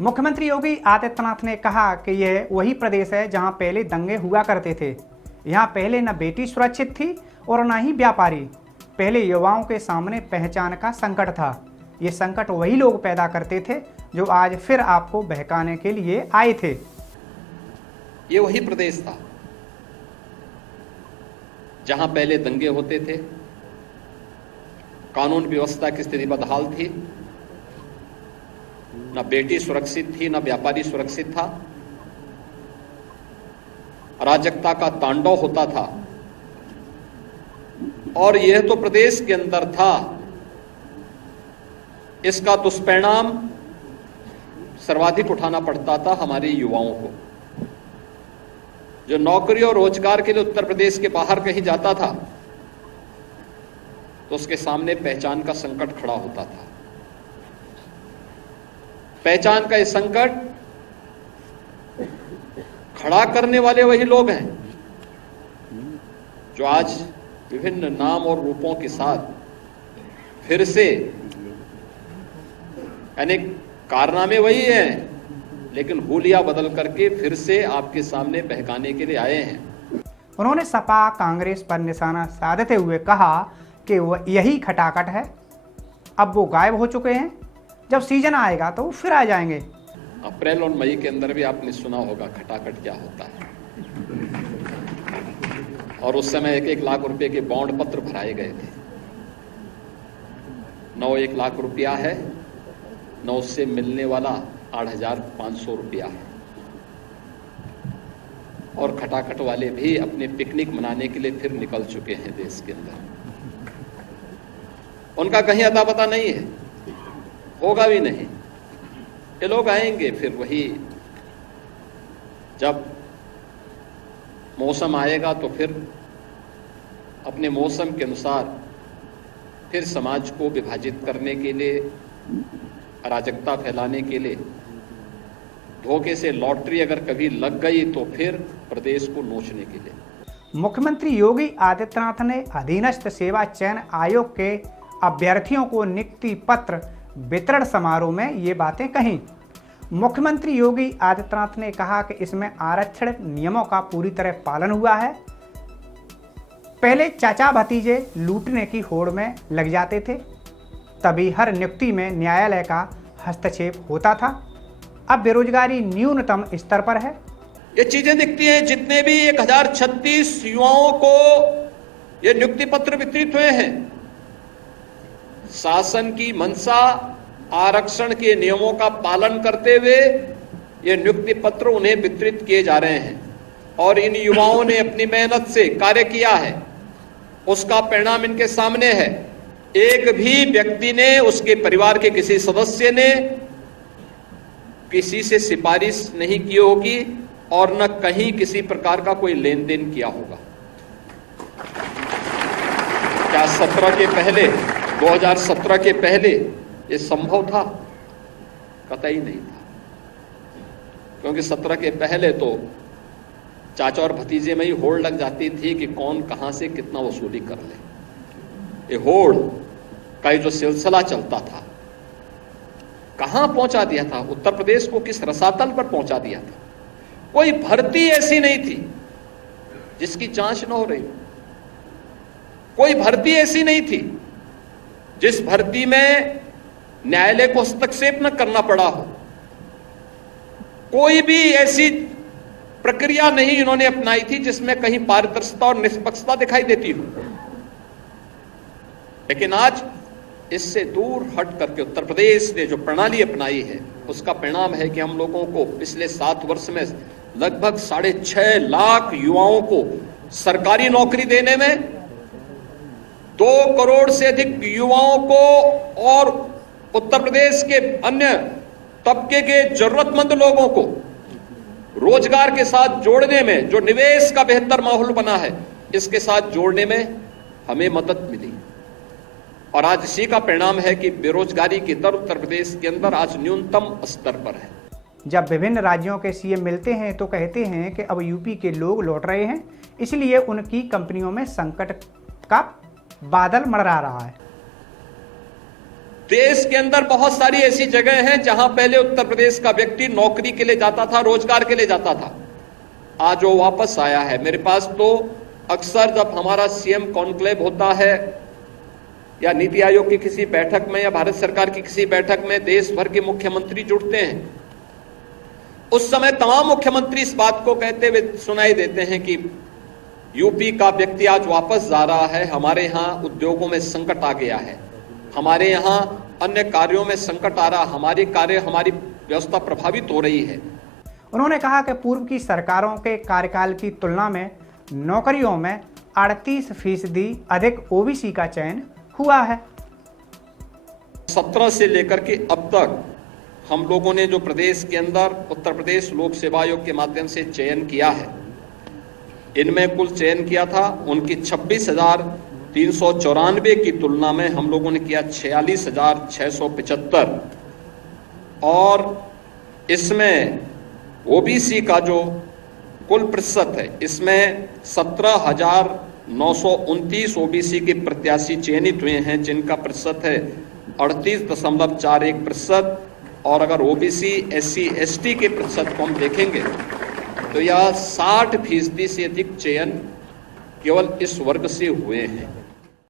मुख्यमंत्री योगी आदित्यनाथ ने कहा कि यह वही प्रदेश है जहां पहले दंगे हुआ करते थे। यहां पहले न बेटी सुरक्षित थी और न ही व्यापारी। पहले युवाओं के सामने पहचान का संकट था। ये संकट वही लोग पैदा करते थे जो आज फिर आपको बहकाने के लिए आए थे। ये वही प्रदेश था जहां पहले दंगे होते थे, कानून व्यवस्था की स्थिति बदहाल थी, न बेटी सुरक्षित थी, न व्यापारी सुरक्षित था, अराजकता का तांडव होता था। और यह तो प्रदेश के अंदर था। इसका दुष्परिणाम सर्वाधिक उठाना पड़ता था हमारे युवाओं को, जो नौकरी और रोजगार के लिए उत्तर प्रदेश के बाहर कहीं जाता था तो उसके सामने पहचान का संकट खड़ा होता था। पहचान का ये संकट खड़ा करने वाले वही लोग हैं जो आज विभिन्न नाम और रूपों के साथ फिर से, यानी कारनामे वही हैं लेकिन हुलिया बदल करके फिर से आपके सामने बहकाने के लिए आए हैं। उन्होंने सपा कांग्रेस पर निशाना साधते हुए कहा कि वह यही खटाखट है, अब वो गायब हो चुके हैं, जब सीजन आएगा तो वो फिर आ जाएंगे। अप्रैल और मई के अंदर भी आपने सुना होगा खटाखट क्या होता है, और उस समय 1-1 लाख रुपए के बॉन्ड पत्र भराए गए थे। 1 लाख रुपया है, न उससे मिलने वाला 8,500 रुपया है। और खटाखट वाले भी अपने पिकनिक मनाने के लिए फिर निकल चुके हैं देश के अंदर। उनका कहीं अता पता नहीं है, होगा भी नहीं। ये लोग आएंगे फिर वही, जब मौसम आएगा तो फिर अपने मौसम के अनुसार फिर समाज को विभाजित करने के लिए, अराजकता फैलाने के लिए, धोखे से लॉटरी अगर कभी लग गई तो फिर प्रदेश को नोचने के लिए। मुख्यमंत्री योगी आदित्यनाथ ने अधीनस्थ सेवा चयन आयोग के अभ्यर्थियों को नियुक्ति पत्र वितरण समारोह में ये बातें कहीं। मुख्यमंत्री योगी आदित्यनाथ ने कहा कि इसमें आरक्षण नियमों का पूरी तरह पालन हुआ है। पहले चाचा भतीजे लूटने की होड़ में लग जाते थे, तभी हर नियुक्ति में न्यायालय का हस्तक्षेप होता था। अब बेरोजगारी न्यूनतम स्तर पर है। ये चीजें दिखती हैं। जितने भी 1036 युवाओं को ये नियुक्ति पत्र वितरित हुए हैं, शासन की मंशा, आरक्षण के नियमों का पालन करते हुए ये नियुक्ति पत्र उन्हें वितरित किए जा रहे हैं। और इन युवाओं ने अपनी मेहनत से कार्य किया है, उसका परिणाम इनके सामने है। एक भी व्यक्ति ने, उसके परिवार के किसी सदस्य ने किसी से सिफारिश नहीं की होगी और न कहीं किसी प्रकार का कोई लेन देन किया होगा। क्या 2017 के पहले ये संभव था? कतई नहीं था, क्योंकि 17 के पहले तो चाचा और भतीजे में ही होड़ लग जाती थी कि कौन कहां से कितना वसूली कर ले। ये होड़ का जो सिलसिला चलता था, कहां पहुंचा दिया था? उत्तर प्रदेश को किस रसातल पर पहुंचा दिया था। कोई भर्ती ऐसी नहीं थी जिसकी जांच न हो रही हो। कोई भर्ती ऐसी नहीं थी जिस भर्ती में न्यायालय को हस्तक्षेप न करना पड़ा हो। कोई भी ऐसी प्रक्रिया नहीं इन्होंने अपनाई थी जिसमें कहीं पारदर्शिता और निष्पक्षता दिखाई देती हो। लेकिन आज इससे दूर हट करके उत्तर प्रदेश ने जो प्रणाली अपनाई है, उसका परिणाम है कि हम लोगों को पिछले 7 वर्ष में लगभग 6.5 लाख युवाओं को सरकारी नौकरी देने में, 2 करोड़ से अधिक युवाओं को और उत्तर प्रदेश के अन्य तबके के जरूरतमंद लोगों को रोजगार के साथ जोड़ने में, जो निवेश का बेहतर माहौल बना है, इसके साथ जोड़ने में हमें मदद मिली। और आज इसी का परिणाम है कि बेरोजगारी की दर उत्तर प्रदेश के अंदर आज न्यूनतम स्तर पर है। जब विभिन्न राज्यों के सीएम मिलते हैं तो कहते हैं कि अब यूपी के लोग लौट रहे हैं, इसलिए उनकी कंपनियों में संकट का बादल मंडरा रहा है। देश के अंदर बहुत सारी ऐसी जगह हैं जहां पहले उत्तर प्रदेश का व्यक्ति नौकरी के लिए जाता था, रोजगार के लिए जाता था, आज वो वापस आया है। मेरे पास तो अक्सर जब हमारा सीएम कॉन्क्लेव होता है या नीति आयोग की किसी बैठक में या भारत सरकार की किसी बैठक में देश भर के मुख्यमंत्री जुड़ते हैं, उस समय तमाम मुख्यमंत्री इस बात को कहते हुए सुनाई देते हैं कि यूपी का व्यक्ति आज वापस जा रहा है, हमारे यहाँ उद्योगों में संकट आ गया है, हमारे यहाँ अन्य कार्यों में संकट आ रहा, हमारे कार्य, हमारी व्यवस्था प्रभावित हो रही है। उन्होंने कहा कि पूर्व की सरकारों के कार्यकाल की तुलना में नौकरियों में 38% अधिक ओबीसी का चयन हुआ है। 17 से लेकर के अब तक हम लोगों ने जो प्रदेश के अंदर उत्तर प्रदेश लोक सेवा आयोग के माध्यम से चयन किया है, इनमें कुल चयन किया था उनकी 26,394 की तुलना में हम लोगों ने किया 46,675 और इसमें ओबीसी का जो कुल प्रतिशत है इसमें 17,929 ओबीसी के प्रत्याशी चयनित हुए हैं, जिनका प्रतिशत है 38.41%। और अगर ओबीसी एससी एसटी के प्रतिशत को हम देखेंगे तो यह 60% से अधिक चयन केवल इस वर्ग से हुए हैं।